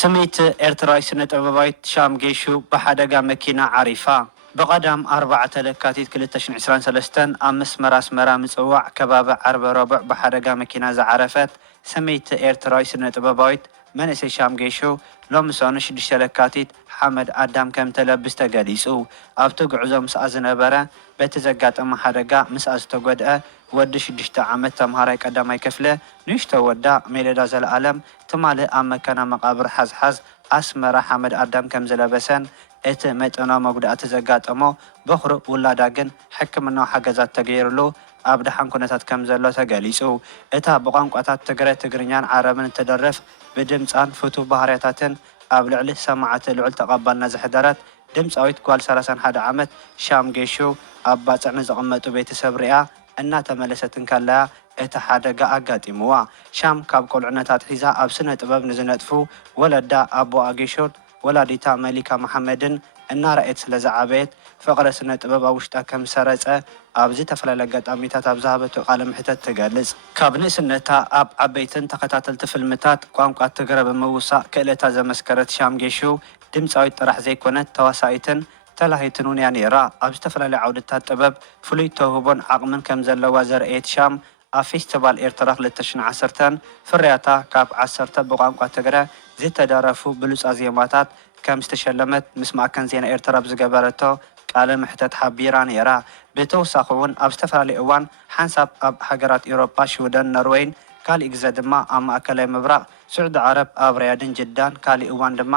سميت ኤርትራዊ ስነ ጥበባዊት ሻም ጌሹ ብሓደጋ መኪና ዓሪፋ بقدم 4 لكاتيت 2023 أمس مراسمرا مصواع كباب عرب ربع بحرقة مكينة زعرفت سميت إيرتراي سنة بابايت من شام جيشو لو مسانش لكاتيت حمد آدم كم تلبس تقاليسو أبتو عزو مساز نبرا بتزقات أما حرقة مساز تقودأ ودش دشتا عمت تمهاري قدامي كفلة نشتا ودا ميلدا زل العالم تمالي أما كان مقابر حز أسمر حمد آدم كم زلبسن ات متنا مغدات زغات امو بخر ولاداغن حكمنا حجزات تغيرلو اب دحان كنتات كم زلو تغليصو اتا بقانقاتات تگرኛን عربن تدرف بدمصان فتو بحرياتاتن اب لعل سماعه لعل تقبلنا زحدرات دمصاويت قال 31 عامت شام جيشو ابا صعن زقمطو بيتسب ريا እና ተመለሰትን ካላ እታ ሓደጋ አጋጢሙዋ ሻም ካብ ቆልዕነታት ሒዛ ኣብ ስነ ጥበብ ንዝነጥፉ ወለዳ አቦ አጌሾን ወላዲታ መሊካ መሐመድን እና رأيت ስለዛዓበየት ፍቅረ ስነ ጥበብ ውሽጣ ከም ሰረጸ ኣብዚ ተፈላለየ ገጣሚታት ኣብ ዝሃበቶ ቃለ ምሕተት ትገልጽ ካብ ንእስነታ ኣብ ዓበይትን ተኸታተልቲ ፊልምታት ቋንቋ ትግረ በመውሳእ ክእለታ ዘመስከረት ሻም ጌሹ ድምፃዊት ጥራሕ ዘይኮነት ተዋሳኢትን ተላሂትን ያ ነይራ ኣብ ዝተፈላለዩ ዓውድታት ጥበብ ፍሉይ ተውህቦን ዓቕምን ከም ዘለዋ ዘርአየት ሻም ኣብ ፌስቲቫል ኤርትራ 2010 ፍርያታ ካብ 10 ብቋንቋ ትግረ ዝተደረፉ ብሉጻ ዜማታት ከም ዝተሸለመት ምስ ማዕከን ዜና ኤርትራ ብዝገበረቶ ቃለ ምሕተት ሓቢራ ነይራ ብተወሳኺ እውን ኣብ ዝተፈላለዩ እዋን ሓንሳብ ኣብ ሃገራት ኤውሮፓ ስዊድን ኖርዌይን ካልእ ግዜ ድማ ኣብ ማእከላይ ምብራቕ ስዑድ ዓረብ ኣብ ሪያድን ጅዳን ካልእ እዋን ድማ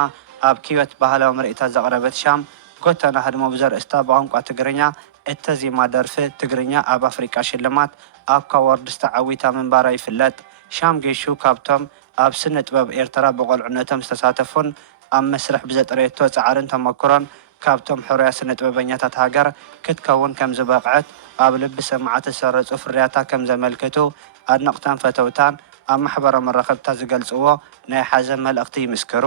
ኣብ ኪዮት ባህላዊ ምርኢታት ዘቕረበት ሻም ጎተና ህድሞ ብዘርእስታ ብቋንቋ ትግርኛ እተዜማ ደርፊ ትግርኛ ኣብ ኣፍሪቃ ሽልማት ኣብ ካዋርድ ዝተዓዊታ ምንባራ ይፍለጥ ሻም ጌሹ ካብቶም ኣብ ስነ ጥበብ ኤርትራ በቆልዕነቶም ዝተሳተፉን ኣብ መስርሕ ብዘጥረየቶ ፃዕርን ተመክሮን ካብቶም ሕሩያ ስነ ጥበበኛታት ሃገር ክትከውን ከም ዝበቕዐት ኣብ ልቢ ሰማዓት ዝሰረፁ ፍርያታ ከም ዘመልክቱ ኣድነቕታን ፈተውታን ኣብ ማሕበራዊ መራኸብታት ዝገልጽዎ ናይ ሓዘን መልእኽቲ ይምስክሩ